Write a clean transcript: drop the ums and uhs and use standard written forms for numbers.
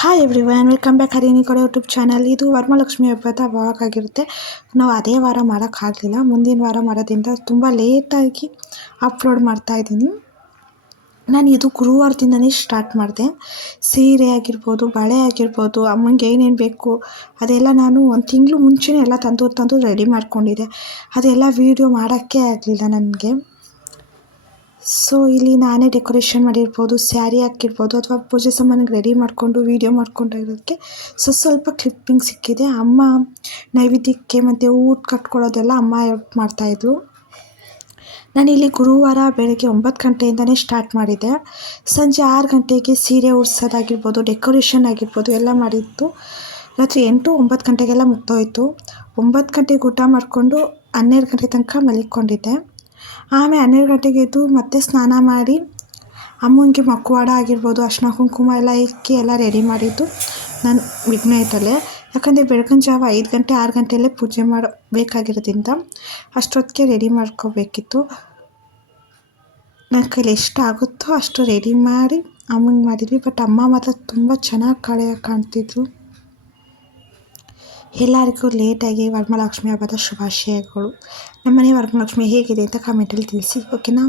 Hi everyone, welcome back Harini ಕೊಡೋ YouTube channel. ಇದು ವರಮಹಾಲಕ್ಷ್ಮಿ ಹಬ್ಬದ ವ್ಲಾಗ್ ಆಗಿರುತ್ತೆ. ನಾವು ಅದೇ ವಾರ ಮಾಡೋಕ್ಕಾಗಲಿಲ್ಲ, ಮುಂದಿನ ವಾರ ಮಾಡೋದ್ರಿಂದ ತುಂಬ ಲೇಟಾಗಿ ಅಪ್ಲೋಡ್ ಮಾಡ್ತಾಯಿದ್ದೀನಿ. ನಾನು ಇದು ಗುರುವಾರದಿಂದನೇ ಸ್ಟಾರ್ಟ್ ಮಾಡಿದೆ. ಸೀರೆ ಆಗಿರ್ಬೋದು, ಬಳೆ ಆಗಿರ್ಬೋದು, ಅಮ್ಮಂಗೆ ಏನೇನು ಬೇಕು ಅದೆಲ್ಲ ನಾನು ಒಂದು ತಿಂಗಳು ಮುಂಚೆನೇ ಎಲ್ಲ ತಂದು ರೆಡಿ ಮಾಡ್ಕೊಂಡಿದ್ದೆ. ಅದೆಲ್ಲ ವೀಡಿಯೋ ಮಾಡೋಕ್ಕೆ ಆಗಲಿಲ್ಲ ನನಗೆ. ಸೊ ಇಲ್ಲಿ ನಾನೇ ಡೆಕೋರೇಷನ್ ಮಾಡಿರ್ಬೋದು, ಸ್ಯಾರಿ ಹಾಕಿರ್ಬೋದು, ಅಥವಾ ಪೂಜೆ ಸಾಮಾನಿಗೆ ರೆಡಿ ಮಾಡಿಕೊಂಡು ವೀಡಿಯೋ ಮಾಡ್ಕೊಂಡಿರೋದಕ್ಕೆ ಸ್ವಲ್ಪ ಕ್ಲಿಪ್ಪಿಂಗ್ ಸಿಕ್ಕಿದೆ. ಅಮ್ಮ ನೈವೇದ್ಯಕ್ಕೆ ಮತ್ತು ಊಟ ಕಟ್ಕೊಳ್ಳೋದೆಲ್ಲ ಅಮ್ಮ ಹೆಲ್ಪ್ ಮಾಡ್ತಾಯಿದ್ರು. ನಾನಿಲ್ಲಿ ಗುರುವಾರ ಬೆಳಗ್ಗೆ 9 ಗಂಟೆಯಿಂದನೇ ಸ್ಟಾರ್ಟ್ ಮಾಡಿದ್ದೆ. ಸಂಜೆ 6 ಗಂಟೆಗೆ ಸೀರೆ ಉಡ್ಸೋದಾಗಿರ್ಬೋದು, ಡೆಕೋರೇಷನ್ ಆಗಿರ್ಬೋದು ಎಲ್ಲ ಮಾಡಿತ್ತು. ರಾತ್ರಿ 8-9 ಗಂಟೆಗೆಲ್ಲ ಮುಗ್ದೋಯ್ತು. 9 ಗಂಟೆಗೆ ಊಟ ಮಾಡಿಕೊಂಡು 12 ಗಂಟೆ ತನಕ ಮಲ್ಕೊಂಡಿದ್ದೆ. ಆಮೇಲೆ 12 ಗಂಟೆಗೆ ಎದ್ದು ಮತ್ತೆ ಸ್ನಾನ ಮಾಡಿ ಅಮ್ಮನಿಗೆ ಮಕ್ಕವಾಡ ಆಗಿರ್ಬೋದು, ಅರ್ಶಿನ ಕುಂಕುಮ ಎಲ್ಲ ಇಕ್ಕಿ ಎಲ್ಲ ರೆಡಿ ಮಾಡಿದ್ದು ನಾನು ವಿಘ್ನೇಟಲ್ಲೇ. ಯಾಕಂದರೆ ಬೆಳಗಿನ ಜಾವ 5 ಗಂಟೆ 6 ಗಂಟೆಯಲ್ಲೇ ಪೂಜೆ ಮಾಡಬೇಕಾಗಿರೋದ್ರಿಂದ ಅಷ್ಟೊತ್ತಿಗೆ ರೆಡಿ ಮಾಡ್ಕೋಬೇಕಿತ್ತು. ನನ್ನ ಕೈಲಿ ಎಷ್ಟು ಆಗುತ್ತೋ ಅಷ್ಟು ರೆಡಿ ಮಾಡಿ ಅಮ್ಮಂಗೆ ಮಾಡಿದ್ವಿ. ಬಟ್ ಅಮ್ಮ ಮಾತ್ರ ತುಂಬ ಚೆನ್ನಾಗಿ ಕಾಣ್ತಿದ್ರು. ಎಲ್ಲರಿಗೂ ಲೇಟಾಗಿ ವರಮಹಾಲಕ್ಷ್ಮಿ ಹಬ್ಬದ ಶುಭಾಶಯಗಳು. ನಮ್ಮನೆ ವರಮಹಾಲಕ್ಷ್ಮಿ ಹೇಗಿದೆ ಅಂತ ಕಾಮೆಂಟಲ್ಲಿ ತಿಳಿಸಿ, ಓಕೆನಾ.